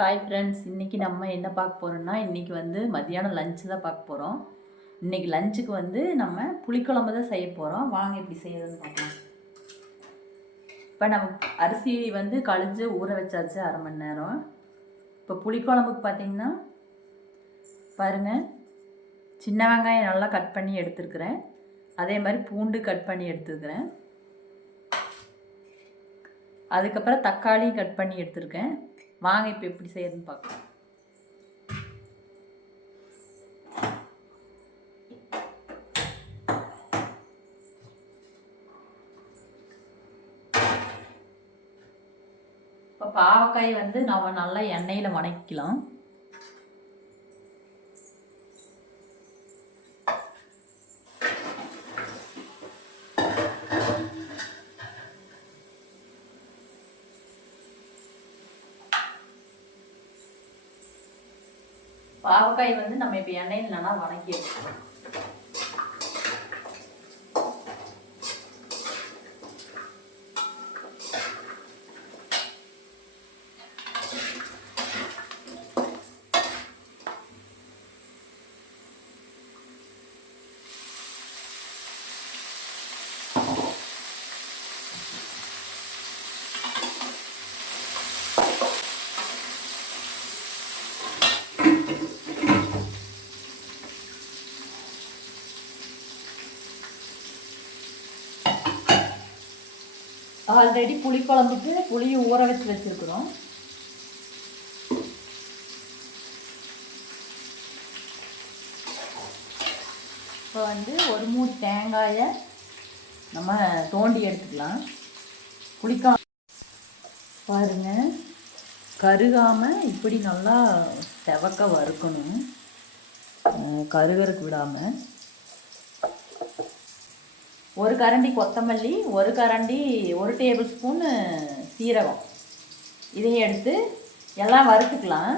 Hi friends, இன்றைக்கி நம்ம என்ன பார்க்க போகிறோம்னா, இன்றைக்கி வந்து மதியானம் லஞ்சு தான் பார்க்க போகிறோம். இன்றைக்கி லஞ்சுக்கு வந்து நம்ம புளிக்குழம்பு தான் செய்ய போகிறோம். வாங்க எப்படி செய்யறதுன்னு பார்க்கலாம். இப்போ நம்ம அரிசி வந்து கழிஞ்சு ஊற வச்சாச்சு 1/2 மணி நேரம். இப்போ புளிக்குழம்புக்கு பார்த்திங்கன்னா பாருங்கள், சின்ன வெங்காயம் நல்லா கட் பண்ணி எடுத்துருக்குறேன். அதே மாதிரி பூண்டு கட் பண்ணி எடுத்துருக்குறேன். அதுக்கப்புறம் தக்காளியும் கட் பண்ணி எடுத்துருக்கேன். வாங்க இப்போ எப்படி செய்யறதுன்னு பார்க்கலாம். இப்போ பாவக்காய் வந்து நம்ம நல்லா எண்ணெயில் வதக்கிக்கலாம். பாவக்காய் வந்து நம்ம இப்போ எண்ணெயில் நல்லா வதக்கி எடுத்துக்கலாம். ஆல்ரெடி புளிக்குழம்புக்கு புளியை ஊற வச்சு வச்சுருக்குறோம். இப்போ வந்து ஒரு மூடி தேங்காயை நம்ம தோண்டி எடுத்துக்கலாம். புளிக்குழம்பு பாருங்கள், கருகாமல் இப்படி நல்லா செவக்க வறுக்கணும், கருகருக்கு விடாமல். ஒரு கரண்டி கொத்தமல்லி, ஒரு டேபிள் ஸ்பூன் சீரகம், இதையும் எடுத்து எல்லாம் வறுத்துக்கலாம்.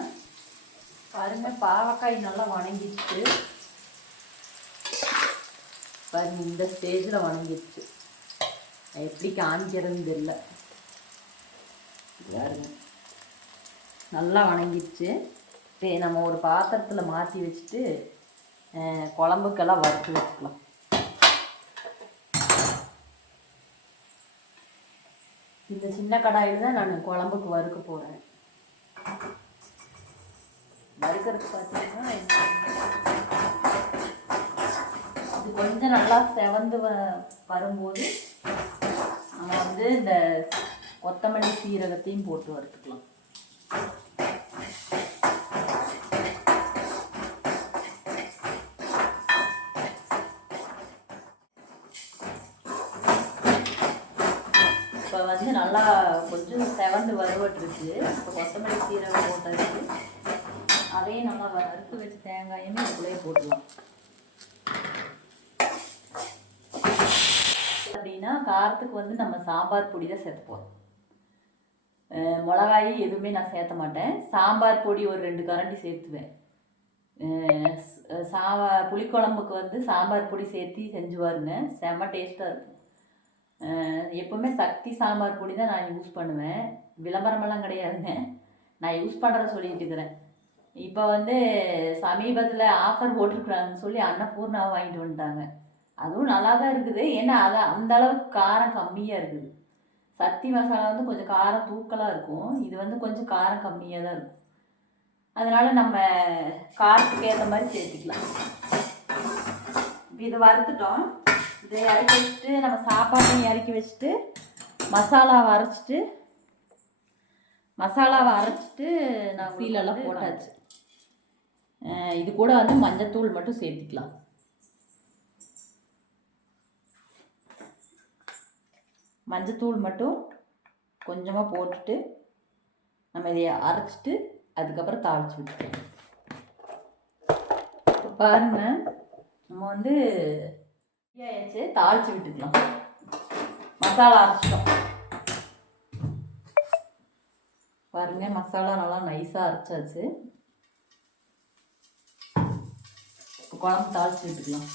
பாருங்கள், பாவக்காய் நல்லா வணங்கிடுச்சு. பாருங்கள், இந்த ஸ்டேஜில் வணங்கிடுச்சு. எப்படி காமிக்கிறதுன்னு தெரியல. பாருங்க, நல்லா வணங்கிடுச்சு. இப்போ நம்ம ஒரு பாத்திரத்தில் மாற்றி வச்சுட்டு குழம்புக்கெல்லாம் வறுத்து வச்சுக்கலாம். இந்த சின்ன கடாயில் தான் நான் குழம்புக்கு வறுக்க போகிறேன். வறுக்கிறதுக்கு பார்த்தீங்கன்னா இது கொஞ்சம் நல்லா செவந்து வரும்போது நம்ம வந்து இந்த கொத்தமல்லி சீரகத்தையும் போட்டு வறுத்துக்கலாம். இப்போ வந்து நல்லா கொஞ்சம் செவந்து வறுவட்டுருக்கு. இப்போ கொத்தமல்லி சீரகம் போட்டாச்சு. அதையும் நல்லா வறுத்து வச்சு தேங்காயுமே அதுக்குள்ளேயே போட்டுடலாம். அப்படின்னா காரத்துக்கு வந்து நம்ம சாம்பார் பொடி தான் சேர்த்துப்போம். மிளகாய் எதுவுமே நான் சேர்த்த மாட்டேன். சாம்பார் பொடி ஒரு 2 கரண்டி சேர்த்துவேன். புளிக்குழம்புக்கு வந்து சாம்பார் பொடி சேர்த்து செஞ்சு பாருங்க, செம்ம டேஸ்ட்டாக இருக்கும். எப்போவுமே சக்தி சாம்பார் பொடி தான் நான் யூஸ் பண்ணுவேன். விளம்பரமெல்லாம் கிடையாதுங்க, நான் யூஸ் பண்ணுறத சொல்லிட்டு இருக்கிறேன். இப்போ வந்து சமீபத்தில் ஆஃபர் போட்டிருக்குறாங்கன்னு சொல்லி அன்னபூர்ணாவை வாங்கிட்டு வந்துட்டாங்க. அதுவும் நல்லா தான் இருக்குது. ஏன்னா அந்த அளவுக்கு காரம் கம்மியாக இருக்குது. சக்தி மசாலா வந்து கொஞ்சம் காரம் தூக்கலாக இருக்கும். இது வந்து கொஞ்சம் காரம் கம்மியாக தான் இருக்கும். அதனால் நம்ம காரத்துக்கு ஏற்ற மாதிரி சேர்த்துக்கலாம். இப்போ இதை வறுத்துட்டோம். இதை இறக்கி வச்சுட்டு நம்ம சாப்பாட்டையும் இறக்கி வச்சுட்டு மசாலாவை அரைச்சிட்டு நான் சீலெல்லாம் போட்டாச்சு. இது கூட வந்து மஞ்சத்தூள் மட்டும் சேர்த்திக்கலாம். மஞ்சத்தூள் மட்டும் கொஞ்சமாக போட்டுட்டு நம்ம இதை அரைச்சிட்டு அதுக்கப்புறம் தாளித்து விட்டுக்கலாம். இப்போ பாருங்கள், நம்ம வந்து ஆயிடுச்சு, தாளித்து விட்டுக்கலாம். மசாலா அரைச்சிட்டோம். பாருங்கள், மசாலா நல்லா நைஸாக அரைச்சாச்சு. இப்போ குழம்பு தாளித்து விட்டுக்கலாம்.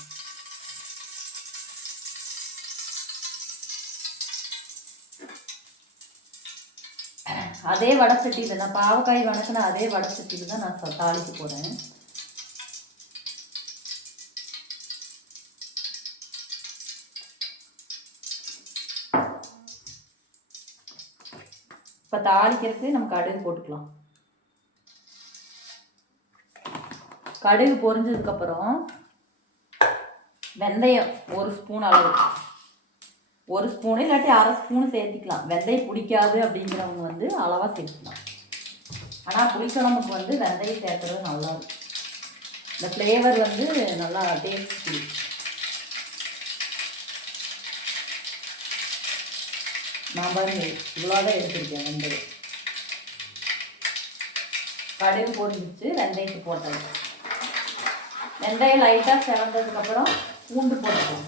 அதே வடச்சட்டியில் நான் பாவக்காய் வணக்கின அதே வடச்சட்டியில் தான் நான் தாளிக்க போகிறேன். இப்போ தாளிக்கிறதுக்கு நம்ம கடுகு போட்டுக்கலாம். கடுகு பொரிஞ்சதுக்கப்புறம் வெந்தயம் 1 ஸ்பூன் அளவு, 1 ஸ்பூனு இல்லாட்டி அரை ஸ்பூனு சேர்த்திக்கலாம். வெந்தயம் பிடிக்காது அப்படிங்கிறவங்க வந்து அளவாக சேர்த்துக்கலாம். ஆனால் புளிக்குழம்புக்கு வந்து வெந்தயம் சேர்க்குறது நல்லாயிருக்கும். இந்த ஃப்ளேவர் வந்து நல்லா டேஸ்ட் பிடிக்கும். நான் பாருங்க இவ்வளோதான் எடுத்துருக்கேன். வெந்தயம் கடுகு பொரிஞ்சிச்சு, வெந்தயத்தை போட்டது. வெந்தயம் லைட்டாக செவந்ததுக்கப்புறம் பூண்டு போட்டுக்கலாம்.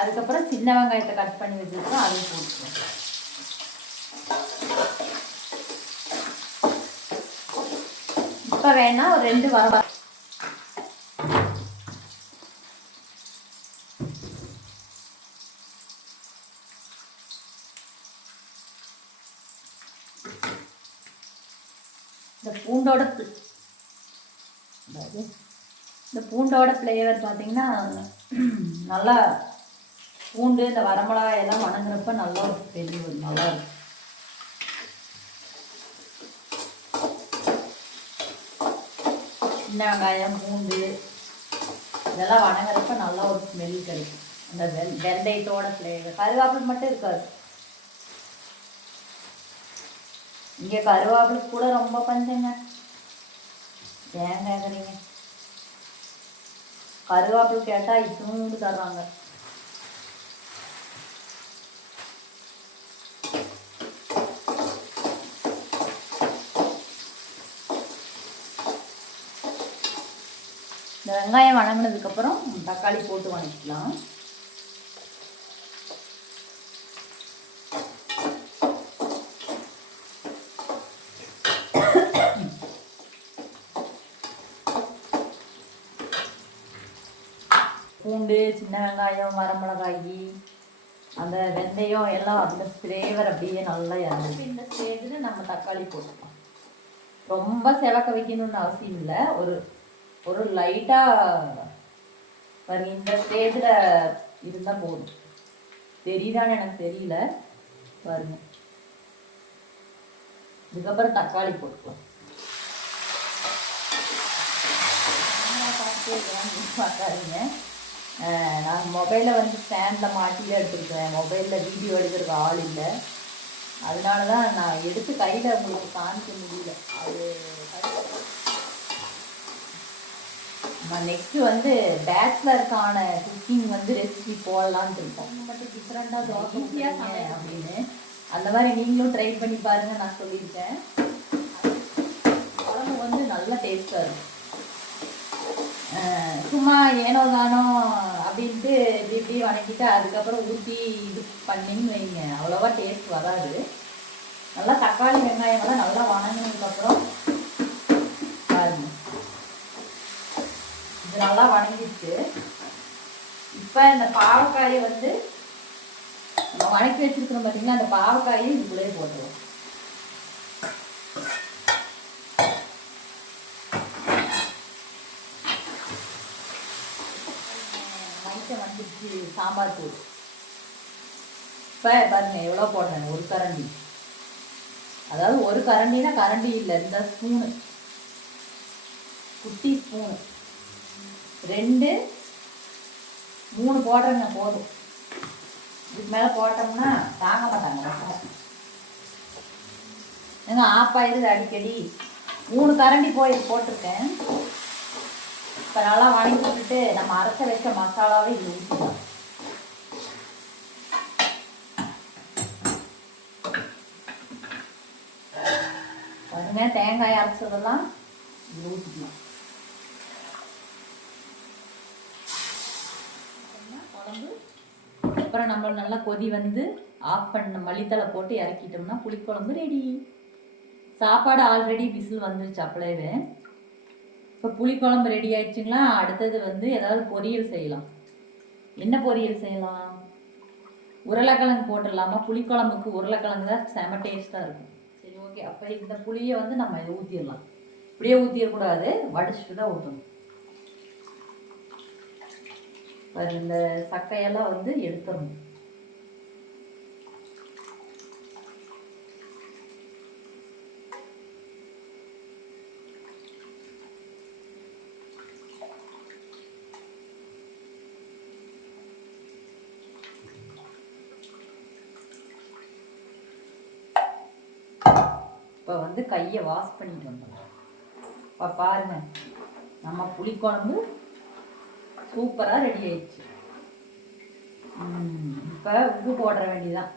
அதுக்கப்புறம் சின்ன வெங்காயத்தை கட் பண்ணி வச்சுருக்கோம், அதையும் போட்டுக்கலாம். இப்போ வேணா ஒரு 2 வர இந்த பூண்டோட ஃப்ளேவர் பார்த்தீங்கன்னா நல்லா பூண்டு இந்த வரமிளகாய் எல்லாம் வணங்குறப்ப நல்லா பெரிய நல்லா இருக்கும். சின்ன வெங்காயம் பூண்டு இதெல்லாம் வணங்குறப்ப நல்லா ஒரு ஸ்மெல் கிடைக்கும். அந்த வெந்தயத்தோட ஃப்ளேவர். கருவேப்பிலை மட்டும் இருக்காது இங்கே. கருவேப்பிலை கூட ரொம்ப பஞ்சங்க. ஏன் கேட்குறீங்க? கருவேப்பிலை கேட்டால் இத்தூண்டு தர்றாங்க. இந்த வெங்காயம் வணங்கினதுக்கப்புறம் தக்காளி போட்டு வணக்கிக்கலாம். பூண்டு சின்ன வெங்காயம் வரமிளகாய் அந்த வெந்தயம் எல்லாம் அந்த ஃப்ளேவர் அப்படியே நல்லா இறங்குது. இந்த ஸ்டேஜில் நம்ம தக்காளி போட்டுக்கலாம். ரொம்ப செவக்க வைக்கணும்னு அவசியம் இல்லை. ஒரு லைட்டாக பாருங்க இந்த ஸ்டேஜில் இருந்தால் போதும். தெரியுதான்னு எனக்கு தெரியல பாருங்க. இதுக்கப்புறம் தக்காளி போட்டுக்கலாம். பார்க்காதீங்க, நான் மொபைலில் வந்து ஸ்டாண்டில் மாட்டியில் எடுத்துருக்கேன். மொபைலில் வீடியோ எடுக்கிறதுக்கு ஆள் இல்லை. அதனால தான் நான் எடுத்து கையில் உங்களுக்கு காமிக்க முடியல. அது நான் நெக்ஸ்ட்டு வந்து பேச்சுலருக்கான குக்கிங் வந்து ரெசிபி போடலான்னு இருக்கோம். மட்டும் டிஃப்ரெண்ட்டாக தோசை ஈஸியாக அப்படின்னு அந்த மாதிரி நீங்களும் ட்ரை பண்ணி பாருங்கள். நான் சொல்லியிருக்கேன். குழம்பு வந்து நல்லா டேஸ்ட்டாக இருக்கும். சும்மா ஏனோ தானோ அப்படின்ட்டு இப்படி வணக்கிட்டு அதுக்கப்புறம் ஊற்றி இது பண்ணின்னு வைங்க, அவ்வளோவா டேஸ்ட் வராது. நல்லா தக்காளி வெங்காயமெல்லாம் நல்லா வணங்கினதுக்கப்புறம் பாருங்க இது நல்லா வணங்கிடுச்சு. இப்போ இந்த பாவக்காயை வந்து நம்ம வணக்கி வச்சுருக்கிறோம் பார்த்தீங்கன்னா, அந்த பாவக்காயை இதுக்குள்ளே போட்டுருவோம். வந்துச்சு சாம்பார் தூள். இப்போ பாருங்க எவ்வளோ போடுறேன், ஒரு கரண்டி. அதாவது ஒரு கரண்டினா கரண்டி இல்லை, இந்த ஸ்பூனு குட்டி ஸ்பூனு 2 3 போடுறேங்க போதும். இதுக்கு மேலே போட்டோம்னா தாங்க மாட்டாங்க. ஏங்க ஆஃப் ஆயிடுது அடிக்கடி. 3 கரண்டி போட்டிருக்கேன். இப்போ நல்லா வணங்கி விட்டுட்டு நம்ம அரைச்ச வச்ச மசாலாவை இது ஊற்றிக்கலாம். பாருங்க தேங்காய் அரைச்சதெல்லாம் இது ஊற்றிக்கலாம். குழம்பு அப்புறம் நம்ம நல்லா கொதி வந்து ஆஃப் பண்ண மல்லித்தலை போட்டு இறக்கிட்டோம்னா புளிக்குழம்பு ரெடி. சாப்பாடு ஆல்ரெடி விசில் வந்துருச்சு அப்பளவே. இப்போ புளிக்குழம்பு ரெடி ஆயிடுச்சுங்களா. அடுத்தது வந்து ஏதாவது பொரியல் செய்யலாம். என்ன பொரியல் செய்யலாம்? உருளைக்கிழங்கு போட்டுடலாமா? புளிக்குழம்புக்கு உருளைக்கிழங்கு தான் செம டேஸ்ட்டாக இருக்கும். சரி, ஓகே. அப்போ இந்த புளியை வந்து நம்ம இதை ஊற்றிடலாம். இப்படியே ஊற்றிடக்கூடாது, வடிச்சிட்டு தான் ஊற்றணும். இந்த சக்கையெல்லாம் வந்து எடுத்துடணும். இப்போ வந்து கையை வாஷ் பண்ணிட்டு வந்துடலாம். இப்போ பாருங்க, நம்ம புளிக்குழம்பு சூப்பராக ரெடி ஆயிடுச்சு. இப்போ உப்பு போடுற வேண்டியதான்.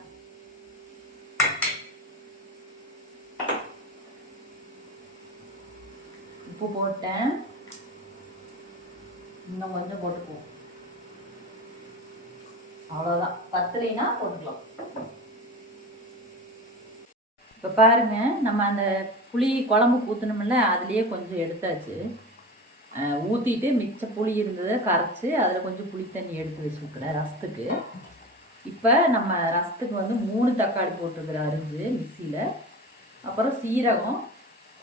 உப்பு போட்டேன், இன்னும் கொஞ்சம் போட்டுக்குவோம். அவ்வளோதான், பத்தலைனா போட்டுக்கலாம். இப்போ பாருங்க, நம்ம அந்த புளி குழம்பு ஊற்றணுமில்ல, அதுலேயே கொஞ்சம் எடுத்தாச்சு. ஊற்றிட்டு மிச்ச புளி இருந்ததை கரைச்சி அதில் கொஞ்சம் புளி தண்ணி எடுத்து வச்சுருக்குறேன் ரசத்துக்கு. இப்போ நம்ம ரசத்துக்கு வந்து 3 தக்காளி போட்டுருக்குற அரிஞ்சு மிக்சியில். அப்புறம் சீரகம்,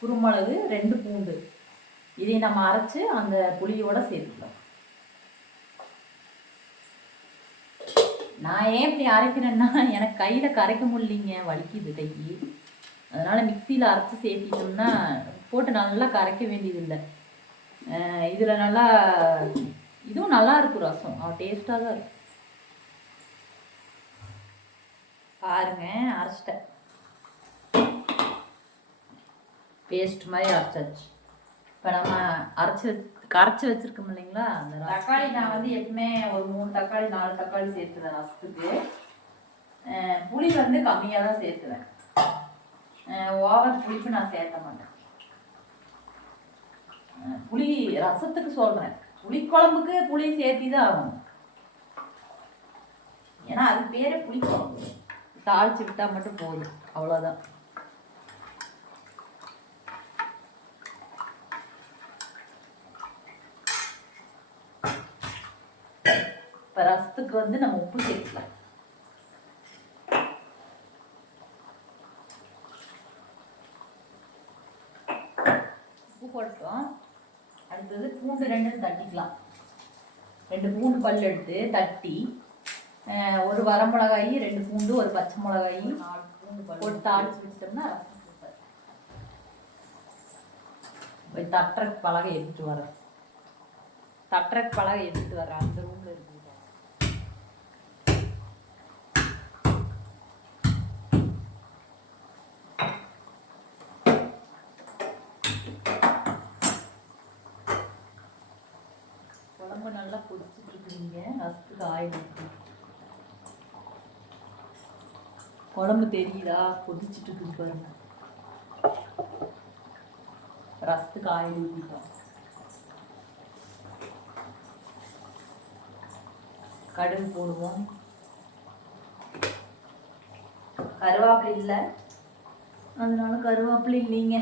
குருமிளகு, 2 பூண்டு, இதையும் நம்ம அரைச்சி அந்த புளியோட சேர்த்துக்கலாம். நான் ஏன் இப்படி அரைக்கிறேன்னா, எனக்கு கையில் கரைக்க முடியலிங்க, வலிக்குது கை. அதனால் மிக்சியில் அரைச்சி சேர்த்திட்டோம்னா போட்டு நல்லா கரைக்க வேண்டியதில்லை. இதில் நல்லா இதுவும் நல்லா இருக்கும், ரசம் டேஸ்ட்டாக தான் இருக்கும். பாருங்க, அரைச்சிட்டேன், பேஸ்ட் மாதிரி அரைச்சாச்சு. இப்போ நம்ம கரைச்சி வச்சுருக்கோம் இல்லைங்களா, அந்த தக்காளி நான் வந்து எப்பவுமே ஒரு 3 தக்காளி 4 தக்காளி சேர்த்துவேன் ரசத்துக்கு. புளி வந்து கம்மியாக தான் சேர்த்துவேன், ஓவர் புளிப்பு நான் சேர்த்த மாட்டேன். புளி ரசத்துக்கு சொல்கிறேன், புளிக்குழம்புக்கு புளி சேர்த்தி தான் ஆகணும். ஏன்னா அது பேரே புளிக்குழம்பு, தாளிச்சு விட்டால் மட்டும் போதும், அவ்வளோதான். இப்போ ரசத்துக்கு வந்து நம்ம உப்பு சேர்க்கலாம். உப்பு போட்டோம். அடுத்தது பூண்டு 2 தட்டிக்கலாம். 2 பூண்டு பல் எடுத்து தட்டி, ஒரு வரமிளகாய், 2 பூண்டு, ஒரு பச்சை மிளகாய், 4 பூண்டு போட்டு தாளிச்சு வச்சிட்டோம்னா ரசம் சூப்பர். போய் தட்டுறக்கு பலகை எடுத்துட்டு வரேன், அந்த ரூம்ல இருக்கு. குழம்பு நல்லா கொதிச்சுட்டு இருக்குங்க, ரசத்துக்கு ஆயில் ஊற்றி. குழம்பு தெரியுதா, கொதிச்சுட்டு இருக்கு பாருங்க. ரசத்துக்கு ஆயில் ஊற்றிட்டோம். கடுகு போடுவோம். கருவேப்பிலை இல்லை, அதனால கருவேப்பிலை இல்லைங்க.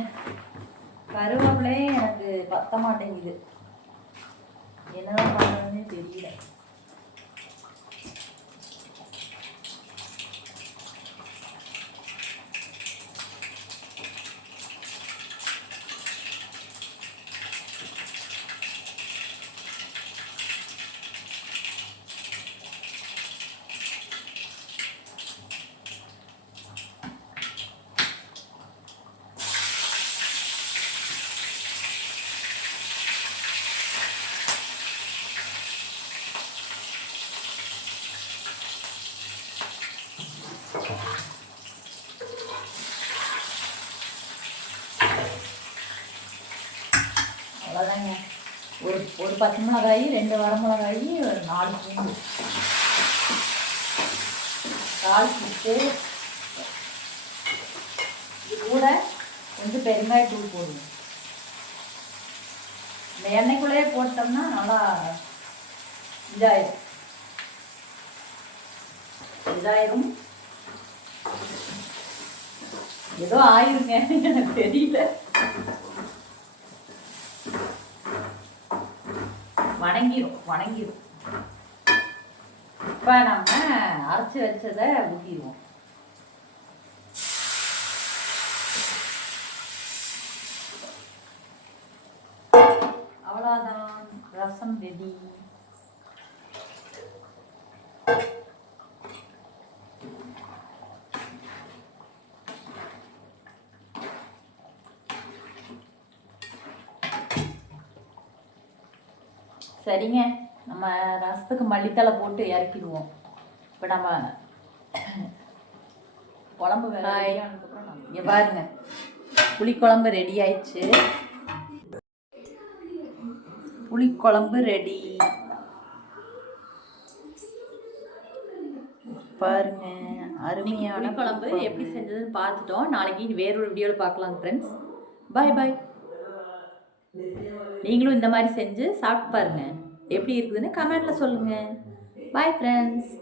கருவேப்பிலையே எனக்கு பத்த மாட்டேங்குது, என்னதான் பண்ணுறதுன்னே தெரியல. அவ்வளோதாங்க. ஒரு பச்சை மிளகாய், 2 வரமிளகாய், 4 பூண்டு தாளிச்சுட்டு, இது கூட கொஞ்சம் பெருங்காயத்தூள் போடுவோம். இந்த எண்ணெய்க்குள்ளேயே போட்டோம்னா நல்லா இதாயிரும். ஏதோ ஆயிருங்க, எனக்கு தெரியல. வணங்கிரும். இப்போ நம்ம அரைச்சி வச்சதை ஊற்றிடுவோம். அவ்வளோதான், ரசம் ரெடி. சரிங்க, நம்ம ரசத்துக்கு மல்லித்தலை போட்டு இறக்கிடுவோம். இப்போ நம்ம குழம்பு வேலையானதுக்கப்புறம் இங்கே பாருங்க, புளிக்குழம்பு ரெடி ஆயிடுச்சு. புளிக்குழம்பு ரெடி பாருங்க. அருமையான குழம்பு எப்படி செஞ்சதுன்னு பார்த்துட்டோம். நாளைக்கு வேறொரு வீடியோவில் பார்க்கலாம் ஃப்ரெண்ட்ஸ். பாய் பாய். நீங்களும் இந்த மாதிரி செஞ்சு சாப்பிட்டு பாருங்கள், எப்படி இருக்குதுன்னு கமெண்டில் சொல்லுங்கள். Bye friends.